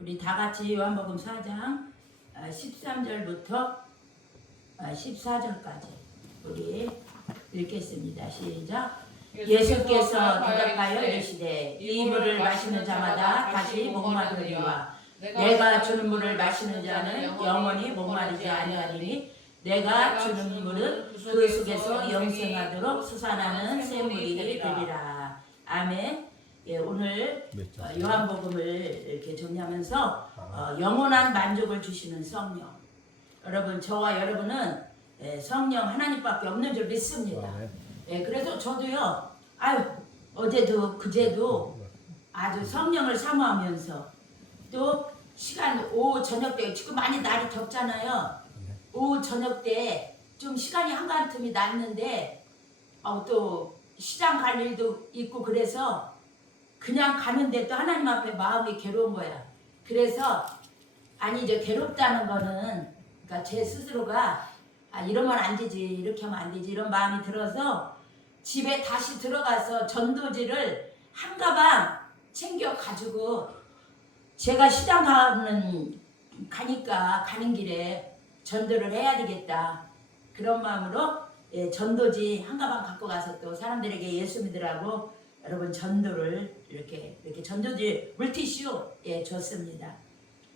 우리 다 같이 요한복음 4장 13절부터 14절까지 우리 읽겠습니다. 시작. 예수께서 대답하여 이르시되 이 물을 마시는 자마다 다시 목마르리와 내가 주는 물을 마시는 자는 영원히 목마르지 아니하리니 내가 주는 물은 그 속에서 영생하도록 솟아나는 샘물이 되리라. 아멘. 예, 오늘 요한복음을 이렇게 정리하면서 영원한 만족을 주시는 성령. 여러분, 저와 여러분은 성령 하나님밖에 없는 줄 믿습니다. 예, 그래서 저도요, 어제도 그제도 아주 성령을 사모하면서 또 시간 오후 저녁 때 지금 많이 날이 덥잖아요. 오후 저녁 때 좀 시간이 한가한 틈이 났는데 또 시장 갈 일도 있고 그래서 그냥 가는데 또 하나님 앞에 마음이 괴로운 거야. 그래서 이제 괴롭다는 거는 그러니까 제 스스로가 이러면 안 되지, 이렇게 하면 안 되지 이런 마음이 들어서 집에 다시 들어가서 전도지를 한 가방 챙겨 가지고 제가 시장 가니까 가는 길에 전도를 해야 되겠다 그런 마음으로 전도지 한 가방 갖고 가서 또 사람들에게 예수 믿으라고 여러분 전도를 이렇게 전도지 물티슈 줬습니다.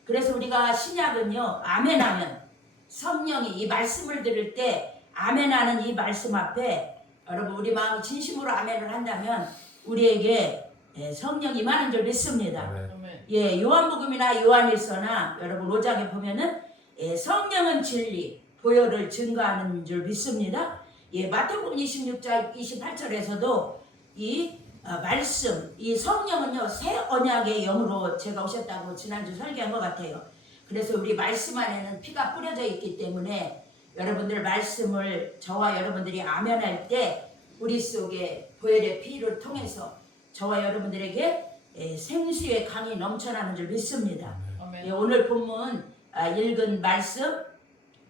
그래서 우리가 신약은요 아멘하면 성령이 이 말씀을 들을 때 아멘하는 이 말씀 앞에 여러분 우리 마음이 진심으로 아멘을 한다면 우리에게 성령이 임하는 줄 믿습니다. 예, 요한복음이나 요한일서나 여러분 5장에 보면은 성령은 진리, 보혈을 증거하는 줄 믿습니다. 예, 마태복음 26장 28절에서도 이 말씀, 이 성령은요 새 언약의 영으로 제가 오셨다고 지난주 설교한 것 같아요. 그래서 우리 말씀 안에는 피가 뿌려져 있기 때문에 여러분들 말씀을 저와 여러분들이 아멘할 때 우리 속에 보혈의 피를 통해서 저와 여러분들에게 생수의 강이 넘쳐나는 줄 믿습니다. 예, 오늘 본문 읽은 말씀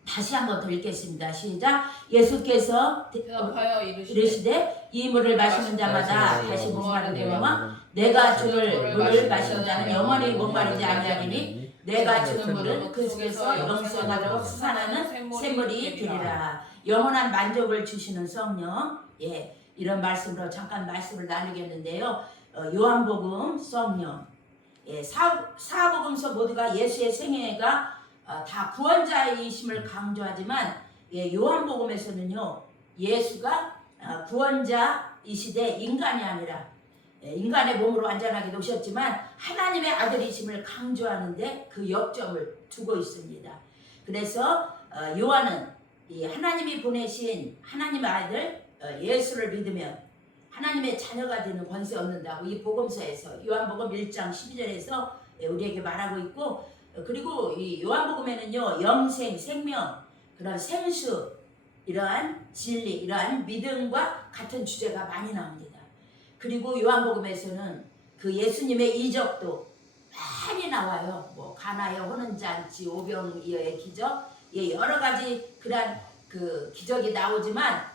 다시 한번 더 읽겠습니다. 시작. 예수께서 대답하여 이르시되 이 물을 마시는 자마다 다시 목마르리와 내가 주는 물을 마시는 자는 영원히 목마르지 아니하리니 내가 주는 물은 그 속에서 영생하도록 솟아나는 샘물이 되리라. 영원한 만족을 주시는 성령. 예, 이런 말씀으로 잠깐 말씀을 나누겠는데요. 요한복음 성령. 예, 사복음서 모두가 예수의 생애가 다 구원자이심을 강조하지만 요한복음에서는요 예수가 구원자이시되 인간이 아니라 인간의 몸으로 완전하게 오셨지만 하나님의 아들이심을 강조하는데 그 역점을 두고 있습니다. 그래서 요한은 이 하나님이 보내신 하나님의 아들 예수를 믿으면 하나님의 자녀가 되는 권세 얻는다고 이 복음서에서 요한복음 1장 12절에서 우리에게 말하고 있고, 그리고 이 요한복음에는요 영생, 생명, 그런 생수, 이러한 진리, 이러한 믿음과 같은 주제가 많이 나옵니다. 그리고 요한복음에서는 그 예수님의 이적도 많이 나와요. 뭐 가나의 혼은 잔치, 오병이어의 기적, 여러 가지 그런 그 기적이 나오지만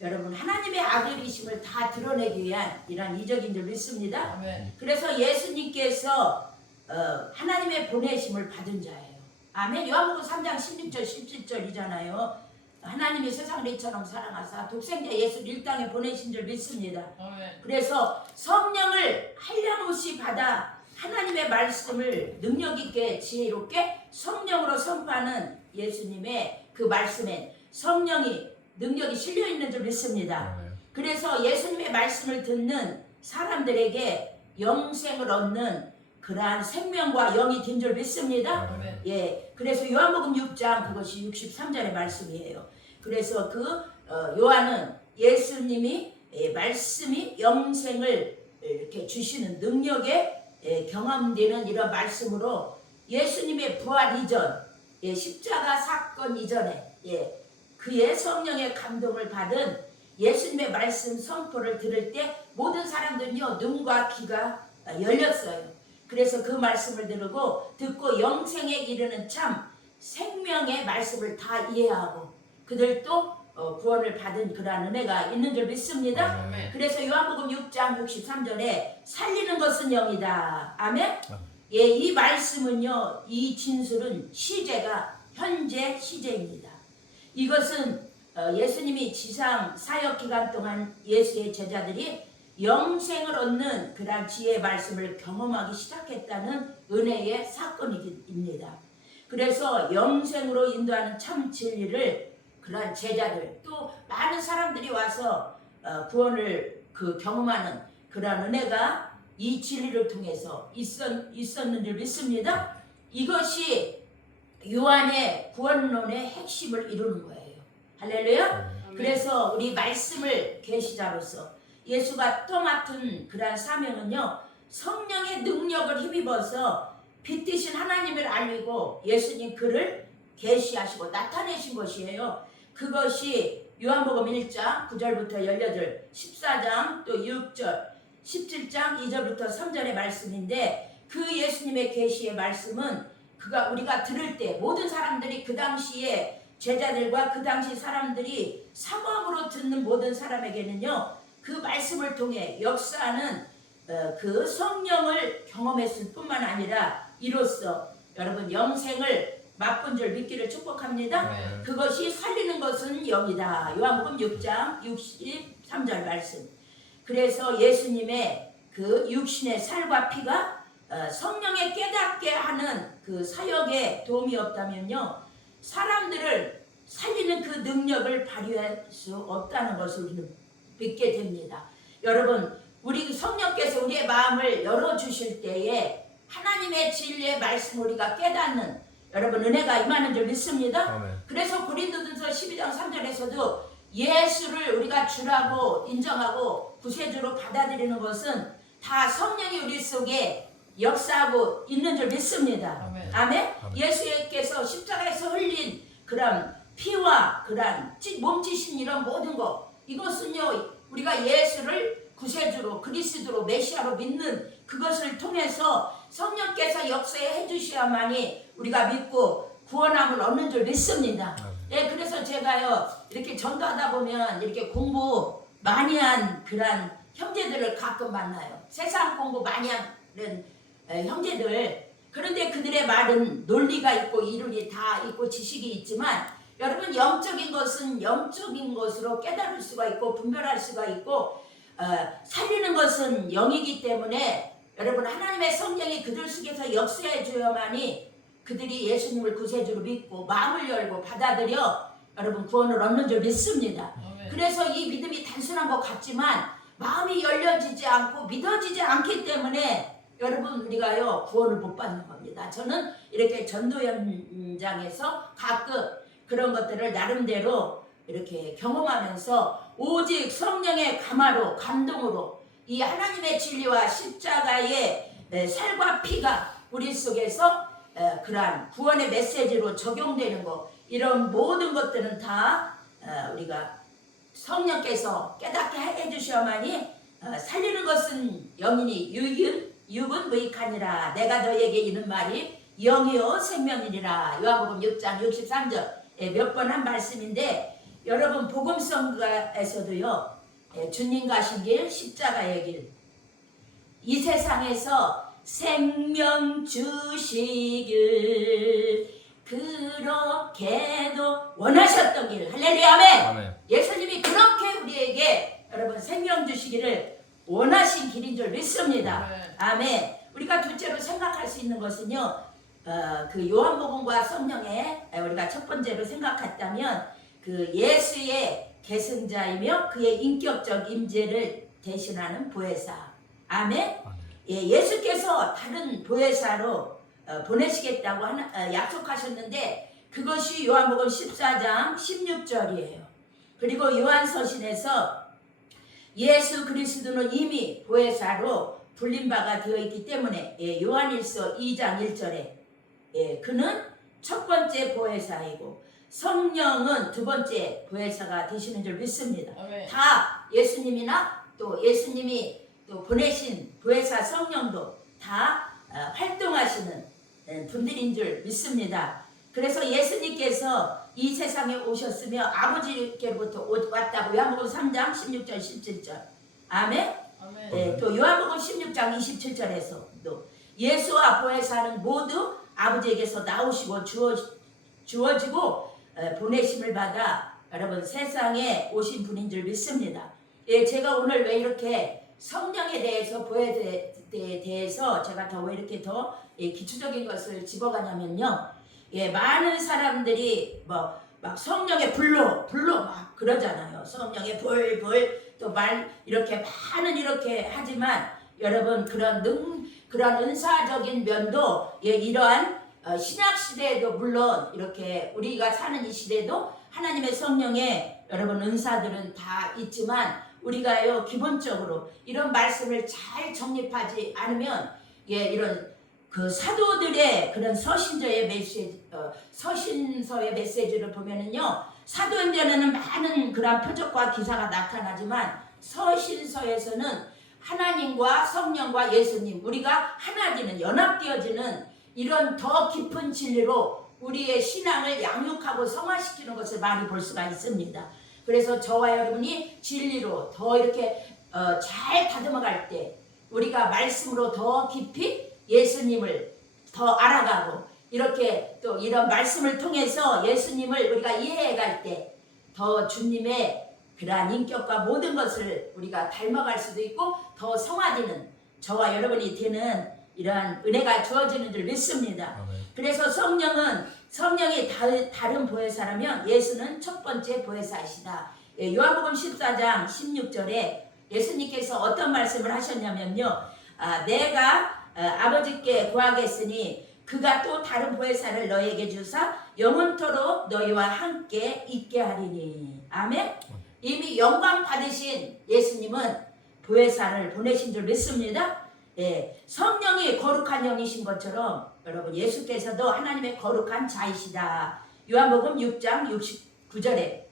여러분 하나님의 아들이심을 다 드러내기 위한 이러한 이적인 줄 믿습니다. 아멘. 그래서 예수님께서 하나님의 보내심을 받은 자예요. 아멘. 요한복음 3장 16절 17절이잖아요. 하나님이 세상을 이처럼 사랑하사 독생자 예수를 이 땅에 보내신 줄 믿습니다. 아멘. 그래서 성령을 한량없이 받아 하나님의 말씀을 능력 있게 지혜롭게 성령으로 선포하는 예수님의 그 말씀에 성령이 능력이 실려 있는 줄 믿습니다. 그래서 예수님의 말씀을 듣는 사람들에게 영생을 얻는 그러한 생명과 영이 된 줄 믿습니다. 아멘. 예, 그래서 요한복음 6장 그것이 63절의 말씀이에요. 그래서 요한은 예수님이 말씀이 영생을 이렇게 주시는 능력에 경험되는 이런 말씀으로 예수님의 부활 이전, 십자가 사건 이전에 그의 성령의 감동을 받은 예수님의 말씀 선포를 들을 때 모든 사람들은요 눈과 귀가 열렸어요. 그래서 그 말씀을 듣고 영생에 이르는 참 생명의 말씀을 다 이해하고 그들도 구원을 받은 그러한 은혜가 있는 줄 믿습니다. 아멘. 그래서 요한복음 6장 63절에 살리는 것은 영이다. 아멘. 이 말씀은요, 이 진술은 시제가 현재 시제입니다. 이것은 예수님이 지상 사역 기간 동안 예수의 제자들이 영생을 얻는 그러한 지혜의 말씀을 경험하기 시작했다는 은혜의 사건입니다. 그래서 영생으로 인도하는 참 진리를 그러한 제자들 또 많은 사람들이 와서 구원을 경험하는 그러한 은혜가 이 진리를 통해서 있었는 줄 믿습니다. 이것이 요한의 구원론의 핵심을 이루는 거예요. 할렐루야. 그래서 우리 말씀을 계시자로서 예수가 또 맡은 그러한 사명은요, 성령의 능력을 힘입어서 빛이신 하나님을 알리고 예수님 그를 계시하시고 나타내신 것이에요. 그것이 요한복음 1장 9절부터 18절, 14장 또 6절, 17장 2절부터 3절의 말씀인데, 그 예수님의 계시의 말씀은 우리가 들을 때 모든 사람들이 그 당시에 제자들과 그 당시 사람들이 사모함으로 듣는 모든 사람에게는요, 그 말씀을 통해 역사하는 그 성령을 경험했을 뿐만 아니라 이로써 여러분 영생을 맛본 줄 믿기를 축복합니다. 그것이 살리는 것은 영이다. 요한복음 6장 63절 말씀. 그래서 예수님의 그 육신의 살과 피가 성령에 깨닫게 하는 그 사역에 도움이 없다면요, 사람들을 살리는 그 능력을 발휘할 수 없다는 것을 우리는 믿게 됩니다. 여러분, 우리 성령께서 우리의 마음을 열어주실 때에 하나님의 진리의 말씀을 우리가 깨닫는 여러분 은혜가 임하는 줄 믿습니다. 아멘. 그래서 고린도전서 12장 3절에서도 예수를 우리가 주라고 인정하고 구세주로 받아들이는 것은 다 성령이 우리 속에 역사하고 있는 줄 믿습니다. 아멘. 아멘. 예수께서 십자가에서 흘린 그런 피와 그런 몸짓인 이런 모든 것, 이것은요 우리가 예수를 구세주로 그리스도로 메시아로 믿는 그것을 통해서 성령께서 역사해 주셔야만이 우리가 믿고 구원함을 얻는 줄 믿습니다. 예, 그래서 제가요 이렇게 전도하다 보면 이렇게 공부 많이 한 그런 형제들을 가끔 만나요. 세상 공부 많이 하는 형제들. 그런데 그들의 말은 논리가 있고 이론이 다 있고 지식이 있지만, 여러분 영적인 것은 영적인 것으로 깨달을 수가 있고 분별할 수가 있고 살리는 것은 영이기 때문에 여러분 하나님의 성령이 그들 속에서 역사해 줘야만이 그들이 예수님을 구세주로 믿고 마음을 열고 받아들여 여러분 구원을 얻는 줄 믿습니다. 그래서 이 믿음이 단순한 것 같지만 마음이 열려지지 않고 믿어지지 않기 때문에 여러분 우리가요 구원을 못 받는 겁니다. 저는 이렇게 전도 현장에서 가끔 그런 것들을 나름대로 이렇게 경험하면서 오직 성령의 감화로 감동으로 이 하나님의 진리와 십자가의 살과 피가 우리 속에서 그러한 구원의 메시지로 적용되는 것, 이런 모든 것들은 다 우리가 성령께서 깨닫게 해주셔야만이 살리는 것은 영이니 육은 무익하니라. 내가 너에게 이는 말이 영이요 생명이니라. 요한복음 6장 63절 몇 번 한 말씀인데, 여러분 복음성가에서도요 주님 가신 길 십자가의 길, 이 세상에서 생명 주시길 그렇게도 원하셨던 길. 할렐루야. 아멘. 아멘. 예수님이 그렇게 우리에게 여러분 생명 주시기를 원하신 길인 줄 믿습니다. 아멘. 우리가 둘째로 생각할 수 있는 것은요, 그 요한복음과 성령에 우리가 첫 번째로 생각했다면 그 예수의 계승자이며 그의 인격적 임재를 대신하는 보혜사. 아멘. 예수께서 다른 보혜사로 보내시겠다고 약속하셨는데 그것이 요한복음 14장 16절이에요. 그리고 요한서신에서 예수 그리스도는 이미 보혜사로 불린 바가 되어 있기 때문에 요한일서 2장 1절에 그는 첫 번째 보혜사이고 성령은 두 번째 보혜사가 되시는 줄 믿습니다. 아멘. 다 예수님이나 또 예수님이 또 보내신 보혜사 성령도 다 활동하시는 분들인 줄 믿습니다. 그래서 예수님께서 이 세상에 오셨으며 아버지께로부터 왔다고 요한복음 3장 16절 17절. 아멘. 또 요한복음 16장 27절에서도 예수와 보혜사는 모두 아버지에게서 나오시고 주어지고 보내심을 받아 여러분 세상에 오신 분인 줄 믿습니다. 예, 제가 오늘 왜 이렇게 성령에 대해서 보혜사에 대해서 제가 더 왜 이렇게 더 기초적인 것을 집어가냐면요. 예, 많은 사람들이 뭐 막 성령의 불로 막 그러잖아요. 성령의 불 또 말 이렇게 많은 이렇게 하지만 여러분 그런 은사적인 면도 예, 이러한 신약 시대에도 물론 이렇게 우리가 사는 이 시대도 하나님의 성령의 여러분 은사들은 다 있지만 우리가요 기본적으로 이런 말씀을 잘 정립하지 않으면 예, 이런 그 사도들의 그런 서신서의 메시지를 보면은요 사도행전에는 많은 그런 표적과 기사가 나타나지만 서신서에서는 하나님과 성령과 예수님 우리가 하나되는 연합되어지는 이런 더 깊은 진리로 우리의 신앙을 양육하고 성화시키는 것을 많이 볼 수가 있습니다. 그래서 저와 여러분이 진리로 더 이렇게 잘 다듬어갈 때 우리가 말씀으로 더 깊이 예수님을 더 알아가고 이렇게 또 이런 말씀을 통해서 예수님을 우리가 이해해갈 때 더 주님의 그러한 인격과 모든 것을 우리가 닮아갈 수도 있고 더 성화되는 저와 여러분이 되는 이러한 은혜가 주어지는 줄 믿습니다. 그래서 성령이 다른 보혜사라면 예수는 첫 번째 보혜사이시다. 요한복음 14장 16절에 예수님께서 어떤 말씀을 하셨냐면요. 내가 아버지께 구하겠으니 그가 또 다른 보혜사를 너에게 주사 영원토록 너희와 함께 있게 하리니. 아멘. 이미 영광 받으신 예수님은 보혜사를 보내신 줄 믿습니다. 예, 성령이 거룩한 영이신 것처럼 여러분 예수께서도 하나님의 거룩한 자이시다. 요한복음 6장 69절에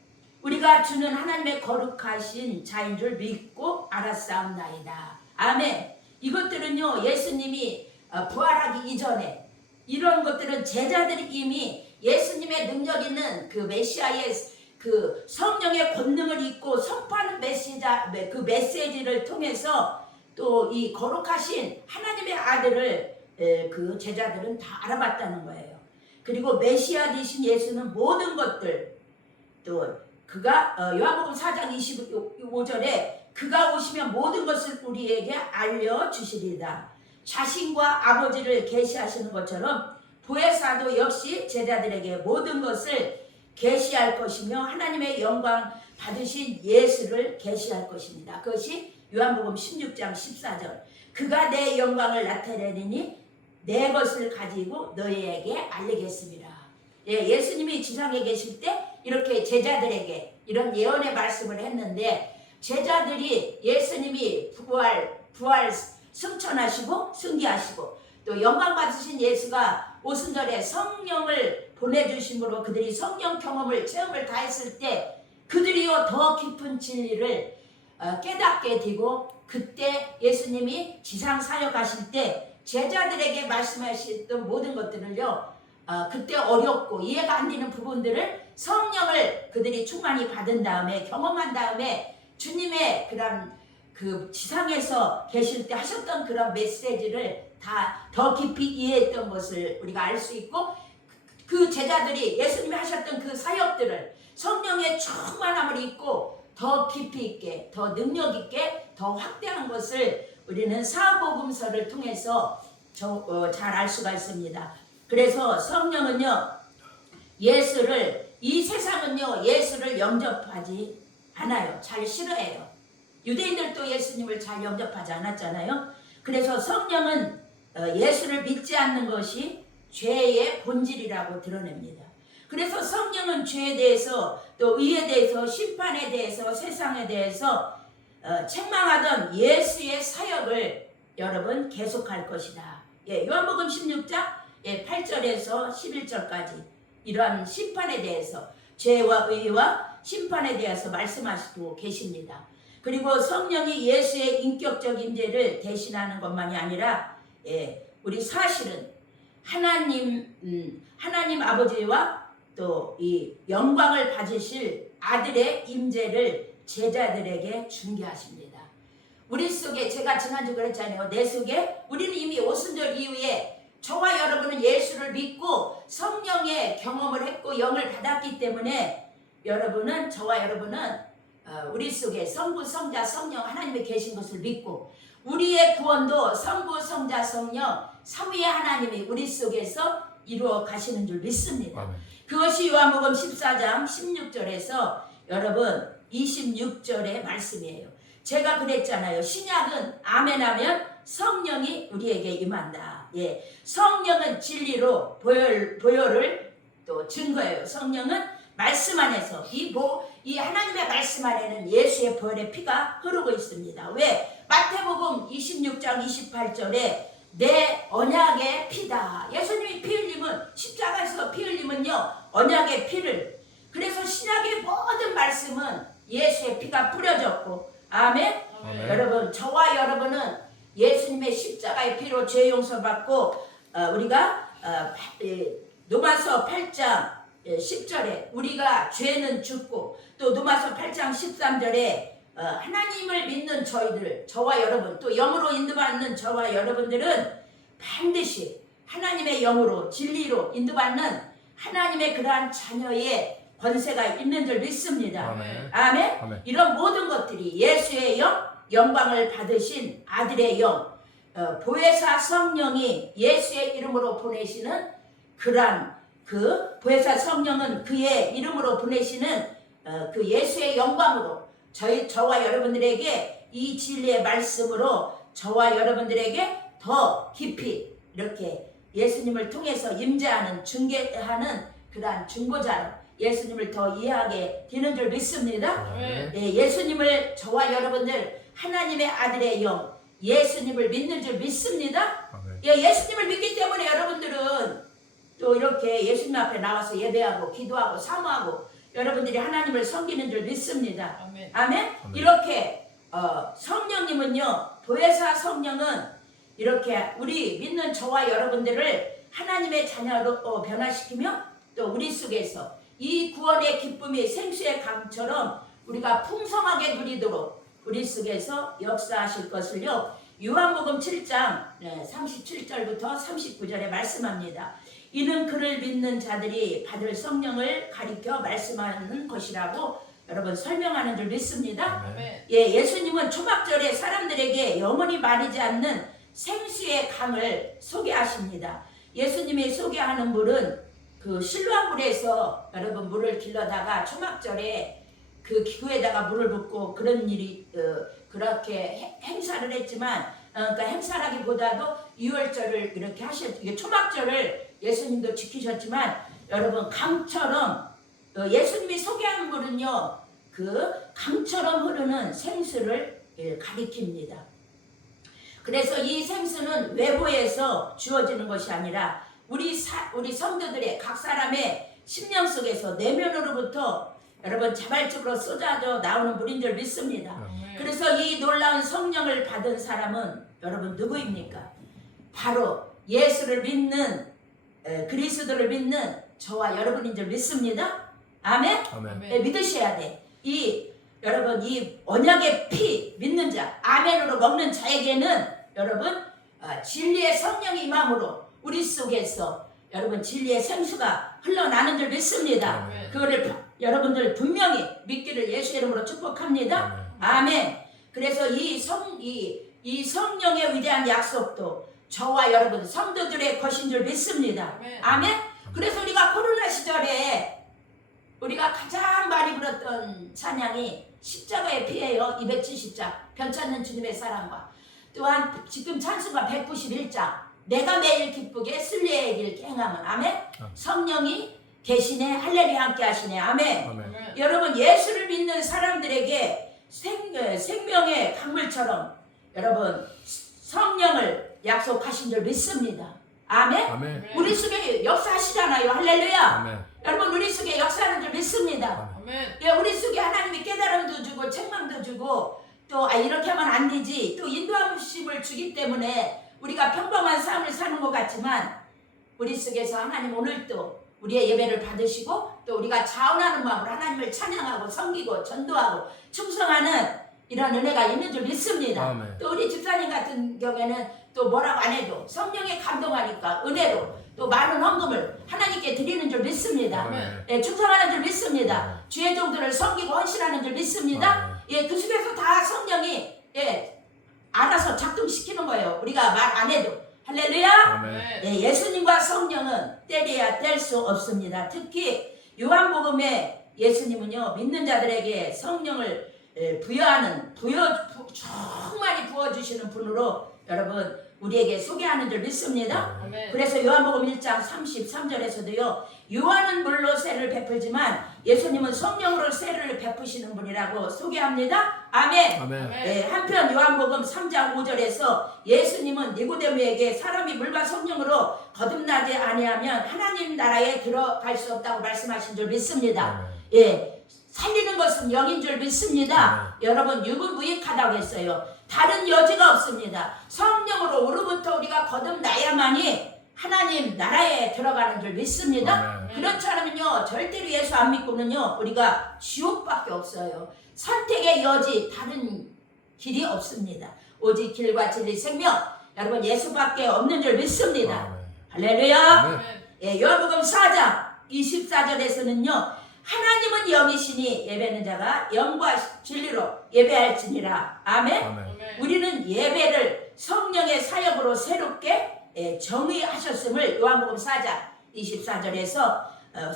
우리가 주는 하나님의 거룩하신 자인 줄 믿고 알았사옵나이다. 아멘. 이것들은요 예수님이 부활하기 이전에 이런 것들은 제자들이 이미 예수님의 능력 있는 그 메시아의 그 성령의 권능을 입고 선포하는 그 메시지를 통해서 또 이 거룩하신 하나님의 아들을 그 제자들은 다 알아봤다는 거예요. 그리고 메시아 되신 예수는 모든 것들 또 그가 요한복음 4장 25절에 그가 오시면 모든 것을 우리에게 알려주시리다. 자신과 아버지를 계시하시는 것처럼 보혜사도 역시 제자들에게 모든 것을 계시할 것이며 하나님의 영광 받으신 예수를 계시할 것입니다. 그것이 요한복음 16장 14절 그가 내 영광을 나타내리니 내 것을 가지고 너희에게 알리겠습니다. 예, 예수님이 지상에 계실 때 이렇게 제자들에게 이런 예언의 말씀을 했는데 제자들이 예수님이 부활 승천하시고 승리하시고 또 영광 받으신 예수가 오순절에 성령을 보내주심으로 그들이 성령 경험을 체험을 다 했을 때 그들이요 더 깊은 진리를 깨닫게 되고 그때 예수님이 지상 사역하실 때 제자들에게 말씀하셨던 모든 것들을요 그때 어렵고 이해가 안 되는 부분들을 성령을 그들이 충만히 받은 다음에 경험한 다음에 주님의 그런 그 지상에서 계실 때 하셨던 그런 메시지를 다 더 깊이 이해했던 것을 우리가 알 수 있고 그 제자들이 예수님이 하셨던 그 사역들을 성령의 충만함을 입고 더 깊이 있게 더 능력 있게 더 확대한 것을 우리는 사복음서를 통해서 잘 알 수가 있습니다. 그래서 성령은요 이 세상은요 예수를 영접하지 않아요. 잘 싫어해요. 유대인들도 예수님을 잘 영접하지 않았잖아요. 그래서 성령은 예수를 믿지 않는 것이 죄의 본질이라고 드러냅니다. 그래서 성령은 죄에 대해서 또 의에 대해서 심판에 대해서 세상에 대해서 책망하던 예수의 사역을 여러분 계속할 것이다. 예, 요한복음 16장 8절에서 11절까지 이러한 심판에 대해서 죄와 의와 심판에 대해서 말씀하시고 계십니다. 그리고 성령이 예수의 인격적 임재를 대신하는 것만이 아니라 우리 사실은 하나님 아버지와 또 이 영광을 받으실 아들의 임재를 제자들에게 중개하십니다. 우리 속에 제가 지난주 그랬잖아요. 내 속에 우리는 이미 오순절 이후에 저와 여러분은 예수를 믿고 성령의 경험을 했고 영을 받았기 때문에 여러분은 저와 여러분은 우리 속에 성부, 성자, 성령 하나님이 계신 것을 믿고 우리의 구원도 성부, 성자, 성령 삼위의 하나님이 우리 속에서 이루어 가시는 줄 믿습니다. 아멘. 그것이 요한복음 14장 16절에서 여러분 26절의 말씀이에요. 제가 그랬잖아요. 신약은 아멘 하면 성령이 우리에게 임한다. 예, 성령은 진리로 보혈을 또 증거해요. 성령은 말씀 안에서 이 하나님의 말씀 안에는 예수의 보혈의 피가 흐르고 있습니다. 왜? 마태복음 26장 28절에 내 언약의 피다. 예수님이 피 흘림은 십자가에서 피 흘림은요 언약의 피를. 그래서 신약의 모든 말씀은 예수의 피가 뿌려졌고 아멘? 아멘. 여러분 저와 여러분은 예수님의 십자가의 피로 죄 용서받고 우리가 로마서 8장 10절에 우리가 죄는 죽고 또 로마서 8장 13절에 하나님을 믿는 저희들 저와 여러분 또 영으로 인도받는 저와 여러분들은 반드시 하나님의 영으로 진리로 인도받는 하나님의 그러한 자녀의 권세가 있는 줄 믿습니다. 아멘. 아멘? 아멘. 이런 모든 것들이 예수의 영, 영광을 받으신 아들의 영, 보혜사 성령이 예수의 이름으로 보내시는 그러한 그 보혜사 성령은 그의 이름으로 보내시는 그 예수의 영광으로 저와 여러분들에게 이 진리의 말씀으로 저와 여러분들에게 더 깊이 이렇게 예수님을 통해서 임재하는 중개하는 그러한 중보자로 예수님을 더 이해하게 되는 줄 믿습니다. 아멘. 예, 예수님을 저와 여러분들 하나님의 아들의 영 예수님을 믿는 줄 믿습니다. 아멘. 예, 예수님을 믿기 때문에 여러분들은 또 이렇게 예수님 앞에 나와서 예배하고 기도하고 사모하고 여러분들이 하나님을 섬기는 줄 믿습니다. 아멘. 아멘? 아멘. 이렇게 성령님은요 보혜사 성령은 이렇게 우리 믿는 저와 여러분들을 하나님의 자녀로 변화시키며 또 우리 속에서 이 구원의 기쁨이 생수의 강처럼 우리가 풍성하게 누리도록 우리 속에서 역사하실 것을요 요한복음 7장 37절부터 39절에 말씀합니다. 이는 그를 믿는 자들이 받을 성령을 가리켜 말씀하는 것이라고 여러분 설명하는 줄 믿습니다. 아멘. 예, 예수님은 초막절에 사람들에게 영원히 마르지 않는 생수의 강을 소개하십니다. 예수님이 소개하는 물은 그 실로암물에서 여러분 물을 길러다가 초막절에 그 기구에다가 물을 붓고 그런 일이 그렇게 행사를 했지만 그러니까 행사라기보다도 유월절을 이렇게 이게 초막절을 예수님도 지키셨지만 여러분 강처럼 예수님이 소개한 물은요 그 강처럼 흐르는 생수를 가리킵니다. 그래서 이 생수는 외부에서 주어지는 것이 아니라 우리 성도들의 각 사람의 심령 속에서 내면으로부터 여러분 자발적으로 쏟아져 나오는 물인 줄 믿습니다. 아멘. 그래서 이 놀라운 성령을 받은 사람은 여러분 누구입니까? 바로 예수를 믿는 그리스도를 믿는 저와 여러분인 줄 믿습니다. 아멘? 아멘. 네, 믿으셔야 돼. 여러분 이 언약의 피 믿는 자 아멘으로 먹는 자에게는 여러분 진리의 성령이 임함으로 우리 속에서 여러분 진리의 생수가 흘러나는 줄 믿습니다. 아멘. 그거를 여러분들 분명히 믿기를 예수 이름으로 축복합니다. 아멘. 그래서 이 성령의 위대한 약속도 저와 여러분 성도들의 것인 줄 믿습니다. 아멘. 아멘. 그래서 우리가 코로나 시절에 우리가 가장 많이 불렀던 찬양이 십자가의 피예요. 270장 변찮는 주님의 사랑과 또한 지금 찬송가 191장 내가 매일 기쁘게 순례의 길 행하면 아멘. 성령이 계시네 할렐루야 함께 하시네 아멘. 아멘. 여러분 예수를 믿는 사람들에게 생명의 강물처럼 여러분 성령을 약속하신 줄 믿습니다. 아멘. 아멘. 우리 속에 역사하시잖아요. 할렐루야. 아멘. 여러분 우리 속에 역사하는 줄 믿습니다. 아멘. 예, 우리 속에 하나님이 깨달음도 주고 책망도 주고 또 이렇게 하면 안 되지 또 인도하심을 주기 때문에 우리가 평범한 삶을 사는 것 같지만 우리 속에서 하나님 오늘도 우리의 예배를 받으시고 또 우리가 자원하는 마음으로 하나님을 찬양하고 섬기고 전도하고 충성하는 이런 은혜가 있는 줄 믿습니다. 아멘. 또 우리 집사님 같은 경우에는 또 뭐라고 안 해도 성령에 감동하니까 은혜로 또 많은 헌금을 하나님께 드리는 줄 믿습니다. 아멘. 예, 충성하는 줄 믿습니다. 주의 종들을 섬기고 헌신하는 줄 믿습니다. 예, 그 속에서 다 성령이 예, 알아서 작동시키는 거예요. 우리가 말 안 해도. 할렐루야. 아멘. 예, 예수님과 성령은 때려야 뗄 수 없습니다. 특히 요한복음에 예수님은요 믿는 자들에게 성령을 충만히 부어주시는 분으로 여러분 우리에게 소개하는 줄 믿습니다. 아멘. 그래서 요한복음 1장 33절에서도요 요한은 물로 세를 베풀지만 예수님은 성령으로 세를 베푸시는 분이라고 소개합니다. 아멘. 아멘. 예, 한편 요한복음 3장 5절에서 예수님은 니고데모에게 사람이 물과 성령으로 거듭나지 아니하면 하나님 나라에 들어갈 수 없다고 말씀하신 줄 믿습니다. 예, 살리는 것은 영인 줄 믿습니다. 여러분 유분무익하다고 했어요. 다른 여지가 없습니다. 성령으로 우로부터 우리가 거듭나야만이 하나님 나라에 들어가는 줄 믿습니다. 그렇지 않으면요 절대로 예수 안 믿고는요 우리가 지옥밖에 없어요. 선택의 여지 다른 길이 없습니다. 오직 길과 진리 생명 여러분 예수밖에 없는 줄 믿습니다. 할렐루야. 예, 요한복음 4장 24절에서는요 하나님은 영이시니 예배하는 자가 영과 진리로 예배할지니라. 아멘. 우리는 예배를 성령의 사역으로 새롭게 정의하셨음을 요한복음 4장 24절에서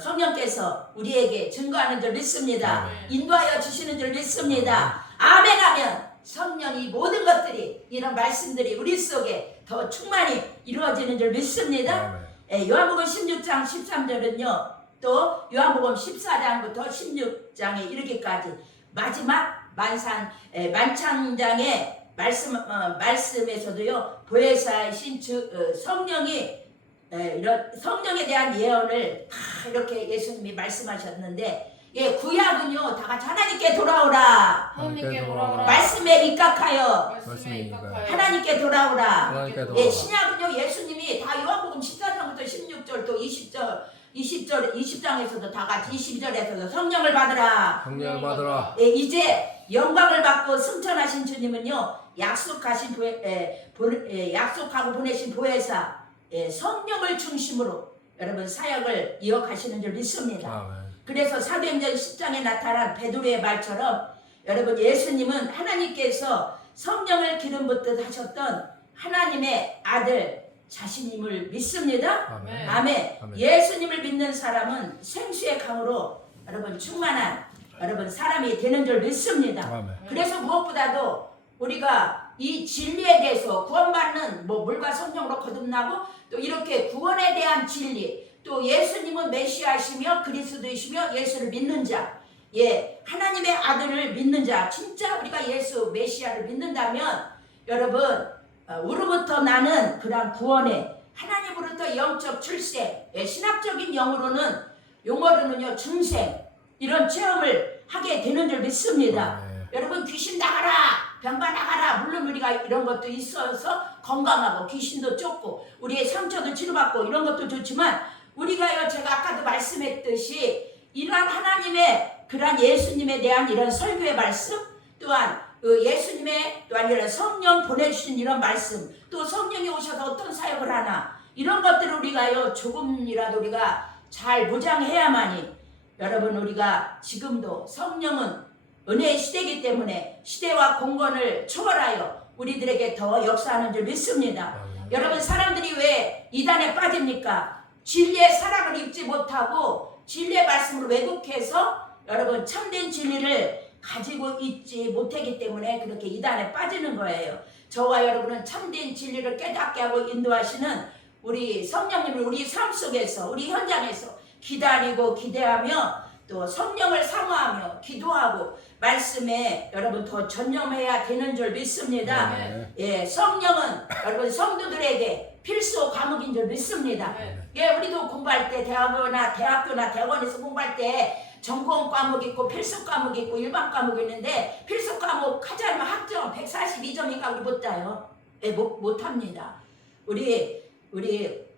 성령께서 우리에게 증거하는 줄 믿습니다. 인도하여 주시는 줄 믿습니다. 아멘 하면 성령이 모든 것들이 이런 말씀들이 우리 속에 더 충만히 이루어지는 줄 믿습니다. 요한복음 16장 13절은요 또 요한복음 14장부터 16장에 이르기까지 마지막 만찬장의 말씀에서도요 보혜사이신 성령이 이런 성령에 대한 예언을 다 이렇게 예수님이 말씀하셨는데 예, 구약은요 다 같이 하나님께 돌아오라. 하나님께 돌아오라. 말씀에 입각하여 말씀에 입각하여 하나님께 돌아오라. 하나님께 돌아오라. 예, 신약은요 예수님이 다 요한복음 14장부터 16절 또 20장에서도 다 같이 22절에서도 성령을 받으라. 성령을 받으라. 예, 이제 영광을 받고 승천하신 주님은요 약속하고 보내신 보혜사 성령을 중심으로 여러분 사역을 이어가시는 줄 믿습니다. 그래서 사도행전 10장에 나타난 베드로의 말처럼 여러분 예수님은 하나님께서 성령을 기름 붓듯 하셨던 하나님의 아들 자신임을 믿습니다. 아멘. 아멘. 예수님을 믿는 사람은 생수의 강으로 여러분 충만한 여러분 사람이 되는 줄 믿습니다. 아멘. 그래서 무엇보다도 우리가 이 진리에 대해서 구원받는 물과 성령으로 거듭나고 또 이렇게 구원에 대한 진리 또 예수님은 메시아시며 그리스도이시며 예수를 믿는 자 예, 하나님의 아들을 믿는 자 진짜 우리가 예수 메시아를 믿는다면 여러분 우로부터 나는 그런 구원에 하나님으로부터 영적 출세 신학적인 용어로는요 중생 이런 체험을 하게 되는 줄 믿습니다. 여러분 귀신 나가라 병가 나가라 물론 우리가 이런 것도 있어서 건강하고 귀신도 쫓고 우리의 상처도 치료받고 이런 것도 좋지만 우리가요 제가 아까도 말씀했듯이 이러한 하나님의 그러한 예수님에 대한 이런 설교의 말씀 또한 예수님의 또한 이런 성령 보내주신 이런 말씀 또 성령이 오셔서 어떤 사역을 하나 이런 것들을 우리가요 조금이라도 우리가 잘 무장해야만이 여러분 우리가 지금도 성령은 은혜의 시대이기 때문에 시대와 공간을 초월하여 우리들에게 더 역사하는 줄 믿습니다. 여러분 사람들이 왜 이단에 빠집니까? 진리의 사랑을 입지 못하고 진리의 말씀을 왜곡해서 여러분 참된 진리를 가지고 있지 못하기 때문에 그렇게 이단에 빠지는 거예요. 저와 여러분은 참된 진리를 깨닫게 하고 인도하시는 우리 성령님을 우리 삶 속에서 우리 현장에서 기다리고 기대하며 또 성령을 사모하며 기도하고 말씀에 여러분 더 전념해야 되는 줄 믿습니다. 예, 성령은 여러분 성도들에게 필수 과목인 줄 믿습니다. 예, 우리도 공부할 때 대학교나 대학원에서 공부할 때 전공 과목 있고 필수 과목 있고 일반 과목 있는데 필수 과목 하자면 학점 142점인가 우리 못 따요. 예, 못합니다. 우리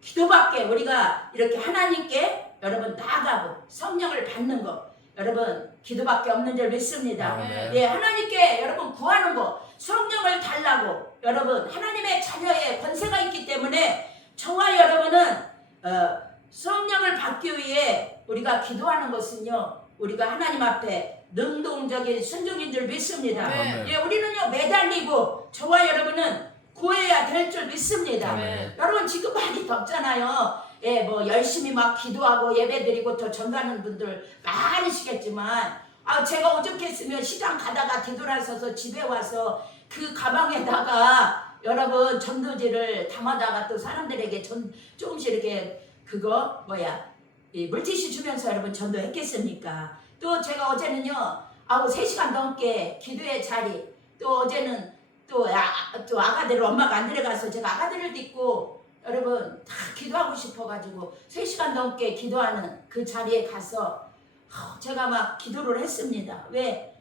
기도밖에 우리가 이렇게 하나님께 여러분 나아가고 성령을 받는 거 여러분 기도밖에 없는 줄 믿습니다. 아멘. 예, 하나님께 여러분 구하는 거 성령을 달라고 여러분 하나님의 자녀의 권세가 있기 때문에 저와 여러분은 성령을 받기 위해 우리가 기도하는 것은요 우리가 하나님 앞에 능동적인 순종인 줄 믿습니다. 아멘. 예, 우리는요 매달리고 저와 여러분은 구해야 될 줄 믿습니다. 아멘. 여러분 지금 많이 덥잖아요. 예, 뭐 열심히 막 기도하고 예배드리고 더 전가는 분들 많으시겠지만 제가 오죽했으면 시장 가다가 뒤돌아서서 집에 와서 그 가방에다가 여러분 전도지를 담아다가 또 사람들에게 조금씩 이렇게 그거 이 물티슈 주면서 여러분 전도했겠습니까? 또 제가 어제는요 3시간 넘게 기도의 자리 또 어제는 또 아가들을 엄마가 안 데려가서 제가 아가들을 딛고 여러분 다 기도하고 싶어가지고 3시간 넘게 기도하는 그 자리에 가서 제가 막 기도를 했습니다. 왜?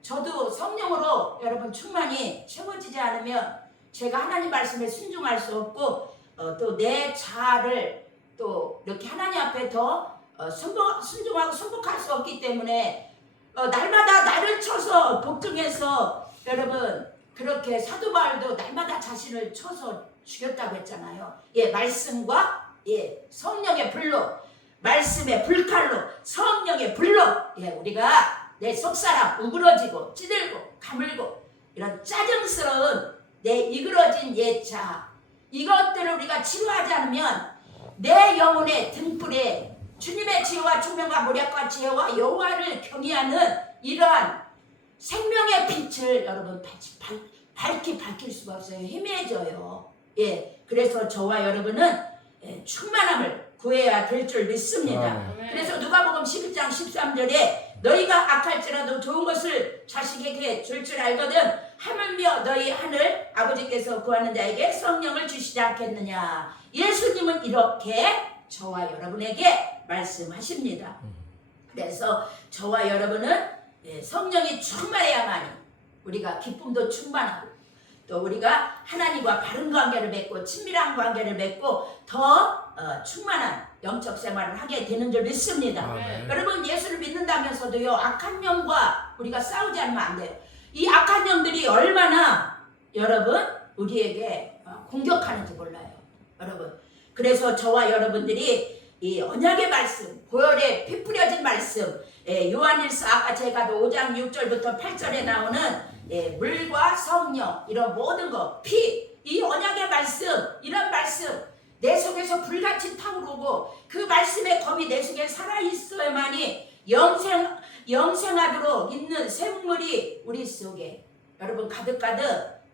저도 성령으로 여러분 충만히 채워지지 않으면 제가 하나님 말씀에 순종할 수 없고 또 내 자아를 또 이렇게 하나님 앞에 더 순종하고 순복할 수 없기 때문에 날마다 나를 쳐서 복종해서 여러분 그렇게 사도 바울도 날마다 자신을 쳐서 죽였다고 했잖아요. 예, 말씀과 성령의 불로 말씀의 불칼로 성령의 불로 우리가 내 속사람 우그러지고 찌들고 가물고 이런 짜증스러운 내 이그러진 옛자 이것들을 우리가 치료하지 않으면 내 영혼의 등불에 주님의 지혜와 총명과 모략과 지혜와 여호와를 경외하는 이러한 생명의 빛을 여러분 밝힐 수가 없어요. 희미해져요. 예, 그래서 저와 여러분은 충만함을 구해야 될 줄 믿습니다. 그래서 누가복음 11장 13절에 너희가 악할지라도 좋은 것을 자식에게 줄 알거든 하물며 너희 하늘 아버지께서 구하는 자에게 성령을 주시지 않겠느냐. 예수님은 이렇게 저와 여러분에게 말씀하십니다. 그래서 저와 여러분은 성령이 충만해야만이 우리가 기쁨도 충만하고 또 우리가 하나님과 바른 관계를 맺고 친밀한 관계를 맺고 더 충만한 영적 생활을 하게 되는 줄 믿습니다. 아멘. 여러분 예수를 믿는다면서도요 악한 영과 우리가 싸우지 않으면 안 돼요. 이 악한 영들이 얼마나 여러분 우리에게 공격하는지 몰라요. 여러분 그래서 저와 여러분들이 이 언약의 말씀 보혈에 피 뿌려진 말씀 요한일서 아까 제가 5장 6절부터 8절에 나오는 물과 성령 이런 모든 것 피 이 언약의 말씀 이런 말씀 내 속에서 불같이 타오르고 그 말씀의 검이 내 속에 살아있어야만이 영생하도록 있는 생물이 우리 속에 여러분 가득가득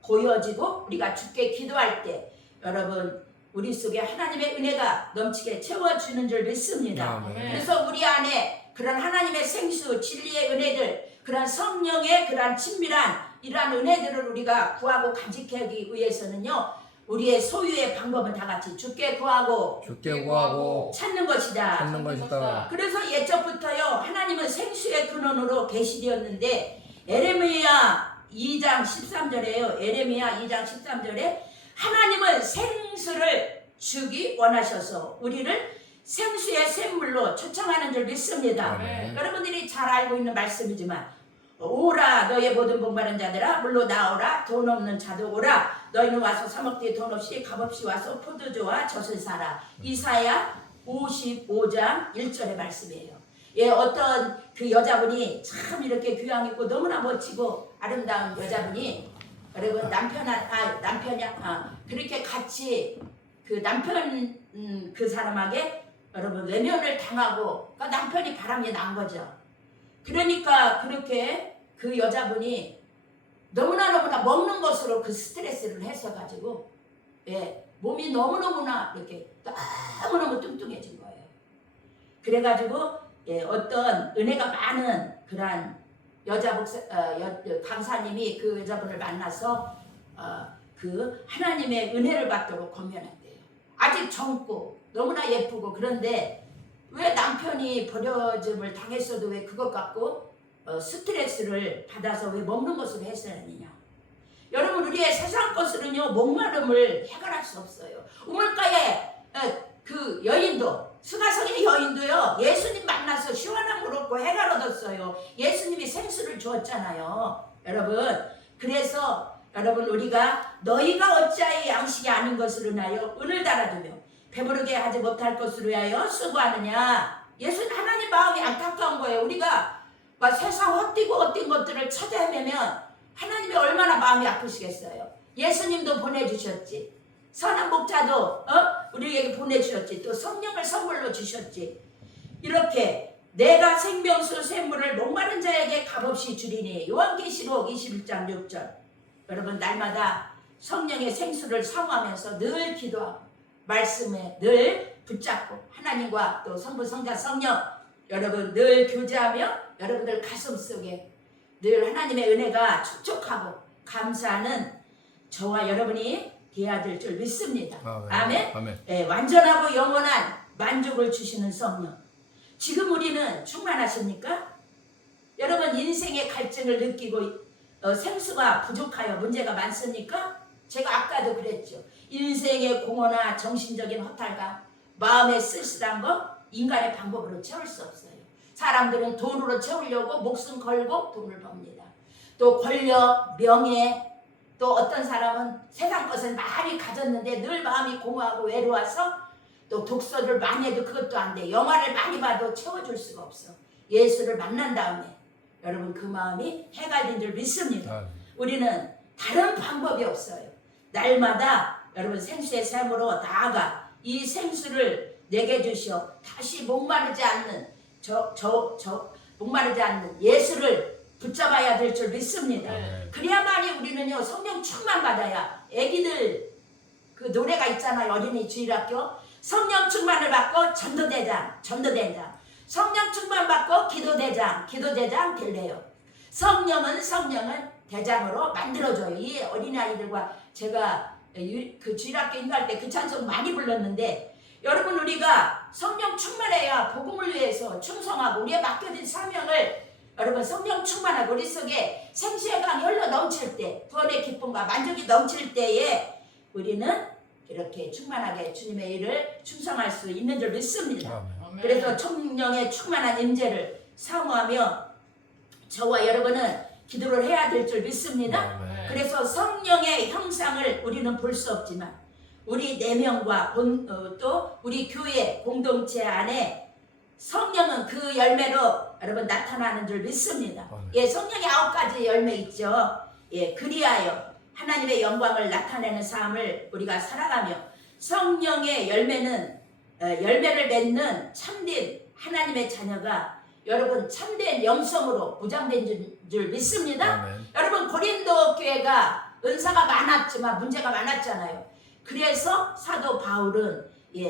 보여지고 우리가 주께 기도할 때 여러분 우리 속에 하나님의 은혜가 넘치게 채워주는 줄 믿습니다. 아멘. 그래서 우리 안에 그런 하나님의 생수 진리의 은혜들 그런 성령의 그런 친밀한 이러한 은혜들을 우리가 구하고 간직하기 위해서는요 우리의 소유의 방법은 다 같이 주께 구하고 찾는 것이다. 그래서 예적부터요 하나님은 생수의 근원으로 계시되었는데 에레미야 2장 13절에요. 에레미야 2장 13절에 하나님은 생수를 주기 원하셔서 우리를 생수의 샘물로 초청하는 줄 믿습니다. 아멘. 여러분들이 잘 알고 있는 말씀이지만 오라 너의 모든 복마른 자들아 물로 나오라 돈 없는 자도 오라 너희는 와서 사 먹되 돈 없이 값없이 와서 포도주와 젖을 사라. 이사야 55장 1절의 말씀이에요. 어떤 그 여자분이 참 이렇게 교양 있고 너무나 멋지고 아름다운 여자분이 여러분 남편이 그렇게 같이 그 남편 그 사람에게 여러분 외면을 당하고 그러니까 남편이 바람이 난 거죠. 그러니까 그렇게 그 여자분이 너무나 먹는 것으로 그 스트레스를 해서가지고 몸이 너무나 이렇게 너무너무 뚱뚱해진 거예요. 그래가지고 어떤 은혜가 많은 그런 여자 강사님이 그 여자분을 만나서 그 하나님의 은혜를 받도록 권면했대요. 아직 젊고 너무나 예쁘고 그런데 왜 남편이 버려짐을 당했어도 왜 그것 갖고 스트레스를 받아서 왜 먹는 것으로 했어야 하느냐. 여러분 우리의 세상 것으로는요 목마름을 해결할 수 없어요. 우물가에 그 여인도 수가성인의 여인도요 예수님 만나서 시원한 물 얻고 해가 얻었어요. 주셨어요. 예수님이 생수를 주었잖아요. 여러분, 그래서 여러분 우리가 너희가 어찌하여 양식이 아닌 것으로 인하여 은을 달아두며 배부르게 하지 못할 것으로 하여 수고하느냐. 예수 하나님 마음이 안타까운 거예요. 우리가 막 세상 헛되고 것들을 찾아 헤매면 하나님이 얼마나 마음이 아프시겠어요. 예수님도 보내주셨지. 선한 목자도 우리에게 보내주셨지. 또 성령을 선물로 주셨지. 이렇게 내가 생명수 샘물을 목마른 자에게 값없이 주리니. 요한계시록 21장 6절. 여러분 날마다 성령의 생수를 사모하면서 늘 기도하고 말씀에 늘 붙잡고 하나님과 또 성부 성자 성령 여러분 늘 교제하며 여러분들 가슴속에 늘 하나님의 은혜가 촉촉하고 감사하는 저와 여러분이 되어야 될 줄 믿습니다. 아멘. 아멘. 네, 완전하고 영원한 만족을 주시는 성령. 지금 우리는 충만하십니까? 여러분 인생의 갈증을 느끼고 생수가 부족하여 문제가 많습니까? 제가 아까도 그랬죠. 인생의 공허나 정신적인 허탈감, 마음의 쓸쓸한 거 인간의 방법으로 채울 수 없어요. 사람들은 돈으로 채우려고 목숨 걸고 돈을 법니다. 또 권력, 명예, 또 어떤 사람은 세상 것을 많이 가졌는데 늘 마음이 공허하고 외로워서 또 독서를 많이 해도 그것도 안 돼. 영화를 많이 봐도 채워줄 수가 없어. 예수를 만난 다음에 여러분 그 마음이 해갈린 줄 믿습니다. 우리는 다른 방법이 없어요. 날마다 여러분 생수의 샘으로 나아가 이 생수를 내게 주시어 다시 목마르지 않는 목마르지 않는 예수를 붙잡아야 될 줄 믿습니다. 그래야만이 우리는요 성령 충만 받아야. 애기들 그 노래가 있잖아요. 어린이 주일학교 성령 충만을 받고 전도대장 성령 충만 받고 기도대장 될래요. 성령은 대장으로 만들어줘요. 이 어린아이들과 제가 그 주일학교 인도할 때 그 찬송 많이 불렀는데 여러분 우리가 성령 충만해야 복음을 위해서 충성하고 우리의 맡겨진 사명을 여러분 성령 충만하고 우리 속에 생수의 강이 흘러 넘칠 때 구원의 기쁨과 만족이 넘칠 때에 우리는 이렇게 충만하게 주님의 일을 충성할 수 있는 줄 믿습니다. 그래서 성령의 충만한 임재를 사모하며 저와 여러분은 기도를 해야 될 줄 믿습니다. 그래서 성령의 형상을 우리는 볼 수 없지만 우리 내면과 또 우리 교회 공동체 안에 성령은 그 열매로 여러분 나타나는 줄 믿습니다. 예, 성령의 9가지 열매 있죠. 예, 그리하여 하나님의 영광을 나타내는 삶을 우리가 살아가며 성령의 열매는 열매를 맺는 참된 하나님의 자녀가 여러분 참된 영성으로 무장된 줄 믿습니다. 여러분 고린도 교회가 은사가 많았지만 문제가 많았잖아요. 그래서 사도 바울은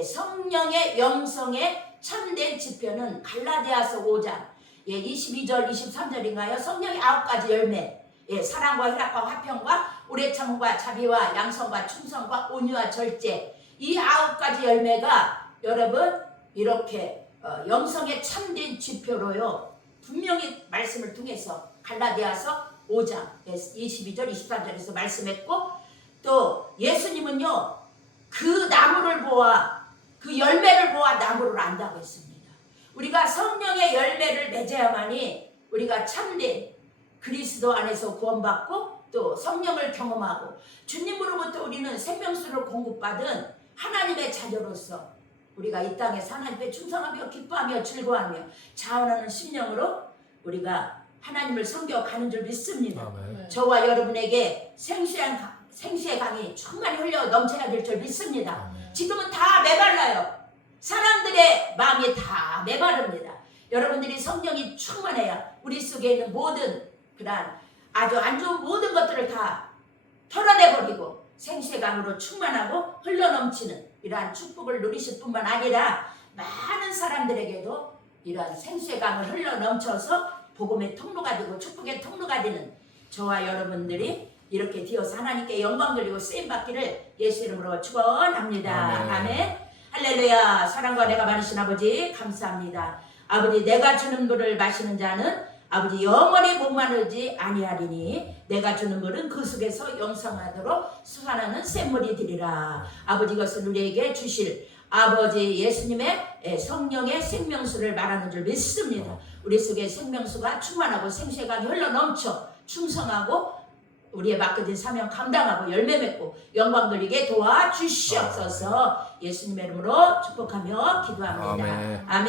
성령의 영성의 참된 지표는 갈라디아서 5장 22절 23절인가요? 성령의 9가지 열매 사랑과 희락과 화평과 오래 참음과 자비와 양성과 충성과 온유와 절제 이 9가지 열매가 여러분 이렇게 영성의 참된 지표로요 분명히 말씀을 통해서 갈라디아서 5장 22절 23절에서 말씀했고 또 예수님은요 그 나무를 보아 그 열매를 보아 나무를 안다고 했습니다. 우리가 성령의 열매를 맺어야만이 우리가 참된 그리스도 안에서 구원받고 또 성령을 경험하고 주님으로부터 우리는 생명수를 공급받은 하나님의 자녀로서 우리가 이 땅에서 하나님께 충성하며 기뻐하며 즐거워하며 자원하는 심령으로 우리가 하나님을 섬겨가는 줄 믿습니다. 저와 여러분에게 생수의 강이 충만히 흘러 넘쳐야 될 줄 믿습니다. 지금은 다 메말라요. 사람들의 마음이 다 메마릅니다. 여러분들이 성령이 충만해야 우리 속에 있는 모든 그러한 아주 안 좋은 모든 것들을 다 털어내버리고 생수의 강으로 충만하고 흘러넘치는 이러한 축복을 누리실 뿐만 아니라 많은 사람들에게도 이러한 생수의 강을 흘러넘쳐서 복음의 통로가 되고 축복의 통로가 되는 저와 여러분들이 이렇게 되어서 하나님께 영광 돌리고 쓰임받기를 예수 이름으로 축원합니다. 아멘. 할렐루야. 사랑과 내가 많으신 아버지 감사합니다. 아버지 내가 주는 물을 마시는 자는 아버지 영원히 목마르지 아니하리니 내가 주는 물은 그 속에서 영생하도록 솟아나는 샘물이 되리라. 아버지 이것을 우리에게 주실 아버지 예수님의 성령의 생명수를 말하는 줄 믿습니다. 우리 속에 생명수가 충만하고 생수가 흘러넘쳐 충성하고 우리의 맡겨진 사명 감당하고 열매 맺고 영광 돌리게 도와주시옵소서. 예수님의 이름으로 축복하며 기도합니다. 아멘. 아멘.